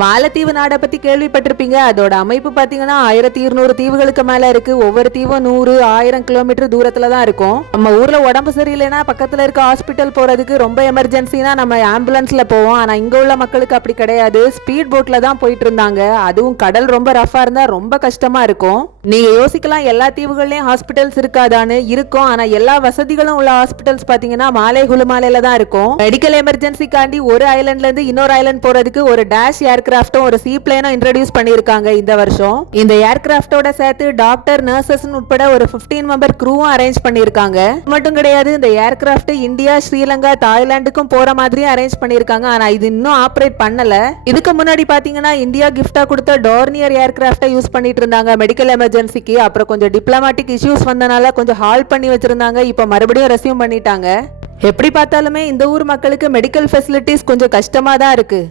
மாலத்தீவு நாடை பத்தி கேள்விப்பட்டிருப்பீங்க. அதோட அமைப்பு பாத்தீங்கன்னா 1200 தீவுகளுக்கு மேல இருக்கு. ஒவ்வொரு தீவும் 100-1000 கிலோமீட்டர் தூரத்துல தான் இருக்கும். நம்ம ஊர்ல உடம்பு சரியில்லைன்னா பக்கத்துல இருக்க ஹாஸ்பிட்டல் போறதுக்கு ரொம்ப எமர்ஜென்சினா நம்ம ஆம்புலன்ஸ்ல போவோம். ஆனா இங்க உள்ள மக்களுக்கு அப்படி கிடையாது. ஸ்பீட் போட்ல தான் போயிட்டு இருந்தாங்க. அதுவும் கடல் ரொம்ப ரஃபா இருந்தா ரொம்ப கஷ்டமா இருக்கும். நீங்க யோசிக்கலாம் எல்லா தீவுகள்லயும் ஹாஸ்பிட்டல்ஸ் இருக்காதான்னு. இருக்கும். ஆனா எல்லா வசதிகளும் உள்ள ஹாஸ்பிட்டல்ஸ் பாத்தீங்கன்னா மாலே குலுமாலையில தான் இருக்கும். மெடிக்கல் எமர்ஜென்சிக்காண்டி ஒரு ஐலண்ட்ல இருந்து இன்னொரு ஐலண்ட் போறதுக்கு ஒரு டேஷ் ஏர்கிராஃப்டும் ஒரு சீப்ளேனும் இன்ட்ரோடியூஸ் பண்ணிருக்காங்க இந்த வருஷம். இந்த ஏர்கிராஃப்டோட சேர்த்து டாக்டர், நர்சஸ் உட்பட ஒரு 15 மெம்பர் க்ரூவும் அரேஞ்ச் பண்ணிருக்காங்க. மட்டும் கிடையாது, இந்த ஏர்கிராஃப்ட் இந்தியா, ஸ்ரீலங்கா, தாய்லாந்துக்கும் போற மாதிரி அரேஞ்ச் பண்ணிருக்காங்க. ஆனா இது இன்னும் ஆப்ரேட் பண்ணல. இதுக்கு முன்னாடி பாத்தீங்கன்னா இந்தியா கிஃப்டா கொடுத்த டோர்னியர் ஏர்கிராஃப்டை யூஸ் பண்ணிட்டு இருந்தாங்க மெடிக்கல் எமர்ஜென்சிக்கு. அப்புறம் கொஞ்சம் டிப்ளமேட்டிக் இஷ்யூஸ் வந்தனால கொஞ்சம் ஹால் பண்ணி வச்சிருந்தாங்க. இப்ப மறுபடியும் ரெஸ்யூம் பண்ணிட்டாங்க. எப்படி பார்த்தாலுமே இந்த ஊர் மக்களுக்கு மெடிக்கல் ஃபெசிலிட்டிஸ் கொஞ்சம் கஷ்டமா தான் இருக்கு.